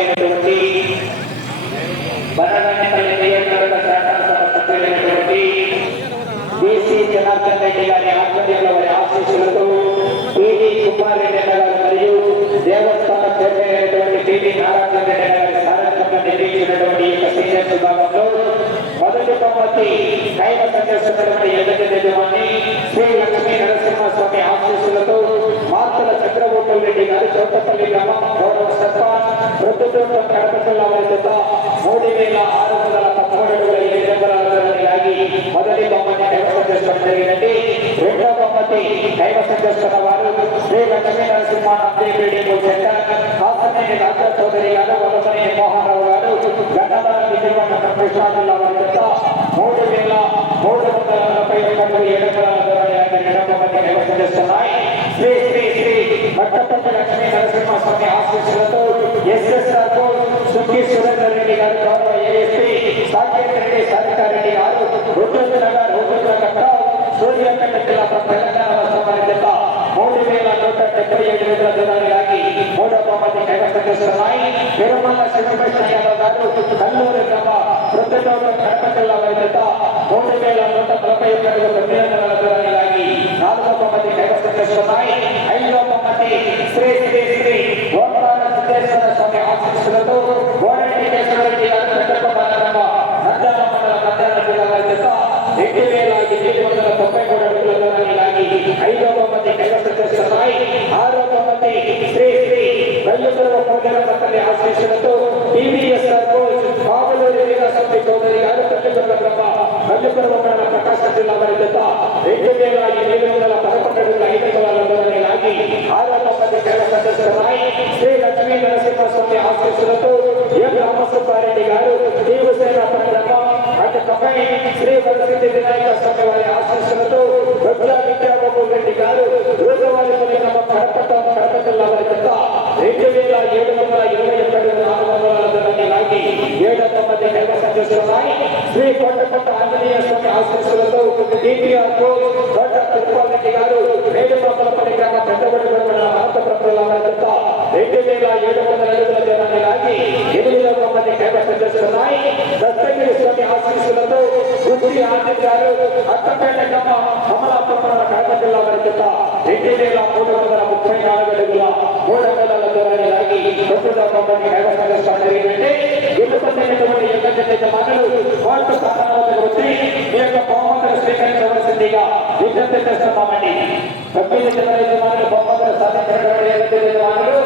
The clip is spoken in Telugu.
అయినటువంటి బనగానపల్లి నియోజకవర్గ శాసనసభ సభ్యులైనటువంటి బీసీ జనార్దన్ రెడ్డి గారి ఆధ్వర్యంలో వారి ఆశీస్సులతో టీవీ కుమారెడ్డి గారు మరియు దేవస్థాన చైర్మన్ అయినటువంటి టీవీ నారాయణ రెడ్డి గారి సారథ్యంలో నిర్వహించినటువంటి ఈ యొక్క సీనియర్స్ విభాగంలో మొదటి బహుమతి దైవ సందర్శకులపై ఎదుటి యజమాని శ్రీ లక్ష్మీ నరసింహస్వామి ఆశీస్సులతో మార్తల చక్రవర్తుల రెడ్డి గారు చౌటపల్లి గ్రామం గౌరవ సర్పంచ్ ప్రొద్దుటూరు కడప జిల్లా వారి చేత 3613 లాగి మొదటి బహుమతి కైవసం చేసుకోవడం జరిగిందండి. రెండవ బహుమతి కైవసం చేసుకున్న వారు శ్రీ లక్ష్మీ నరసింహ రెడ్డి సెంటర్ కాసనేని రాజా చౌదరి గారు వలసని మోహన్ రావు గారు గన్నవరం విజయవాడ కృష్ణా జిల్లా వారి చేత 3347 కైవసం చేస్తున్నాయి. శ్రీ శ్రీ శ్రీ భట్టపల్లి లక్ష్మీ నరసింహస్వామి ఆశీస్సులతో ఎస్ఎస్ఆర్ సుఖీ సురేందర్ రెడ్డి గారు గౌరవ ఏఎస్పీ సాకేత్ రెడ్డి సాధికారెడ్డి గారు రుద్రనగర్ సూర్యాపేట జిల్లా తెలంగాణ రాష్ట్రం వారి చేత 3177 దూరాన్ని లాగి మూడవ బహుమతి కైవసం చేస్తున్నాయి. తిరుమల శివకృష్ణ యాదవ్ గారు కల్లూరు గ్రామ ప్రొద్దుటూరు కడప జిల్లా వారి చేత 3141 దూరాన్ని లాగి నాలుగవ బహుమతి కైవసం చేస్తున్నాయి. ఐదవ బహుమతి శ్రీ శ్రీ శ్రీ ఓంకార సిద్ధేశ్వర స్వామి ఆశీస్సులతో గోడెడ్డి కేశవరెడ్డి గారు నంద్యాల మండల నంద్యాల జిల్లా వారి చేత 2893 అడుగుల దూరాన్ని లాగి ఐదవ బహుమతి కైవసం చేస్తున్నాయి. ఆరవ బహుమతి శ్రీ శ్రీ కల్లుకల పొందల ఆశీస్సులతో టీవీఎస్ఆర్ కావలూరి వీరాస్వామి చౌదరి గారు కల్లుకల గ్రామ కల్లుకల మండల ప్రకాశం జిల్లా వారి చేత 2711 అడుగుల 5 దూరాన్ని లాగి ఆరవ బహుమతి కైవసం చేస్తున్నాయి. శ్రీ లక్ష్మీ నరసింహస్వామి ఆశీస్సులతో ఎం రామసుబ్బారెడ్డి గారు దేవసేన గ్రామం అటుపై శ్రీ వరసిద్ధి వినాయక స్వామి వారి ఆశీస్సులతో గొడ్ల విద్యాబాబు రెడ్డి గారు రోజువారి గ్రామం కడప జిల్లా వారి చేత 2721 లాగి 7వ బహుమతి కైవసం చేస్తున్నాయి. శ్రీ కొండపట్ట ఆంజనేయ స్వామి ఆశీస్సులతో టీటీఆర్ కోట తిరుపతి గారు మేడుపాపలపల్లి గ్రామ పెద్దగొడ అనంతపురం జిల్లా వారి చేత 2700 అడుగుల దూరాన్ని లాగి 8వ బహుమతి కైవసం చేస్తున్నాయి. దత్తగిరి స్వామి ఆశీస్సులతో గుత్తి ఆనంద్ గారు అత్తపేట గ్రామ అమలాపురం కడప జిల్లా వారి చేత 2334 అడుగుల 3 దూరాన్ని లాగి 9వ బహుమతి కైవసం చేసుకోవడం జరిగిందంటే గెలుపొందినటువంటి యజమానులు కోర్టు ప్రారంభాలకు వచ్చి మీ యొక్క బహుమతులు స్వీకరించవలసిందిగా విజ్ఞప్తి చేస్తున్నామండి. 9 యజమానులు బహుమతులు సాధించినటువంటి యజమానులు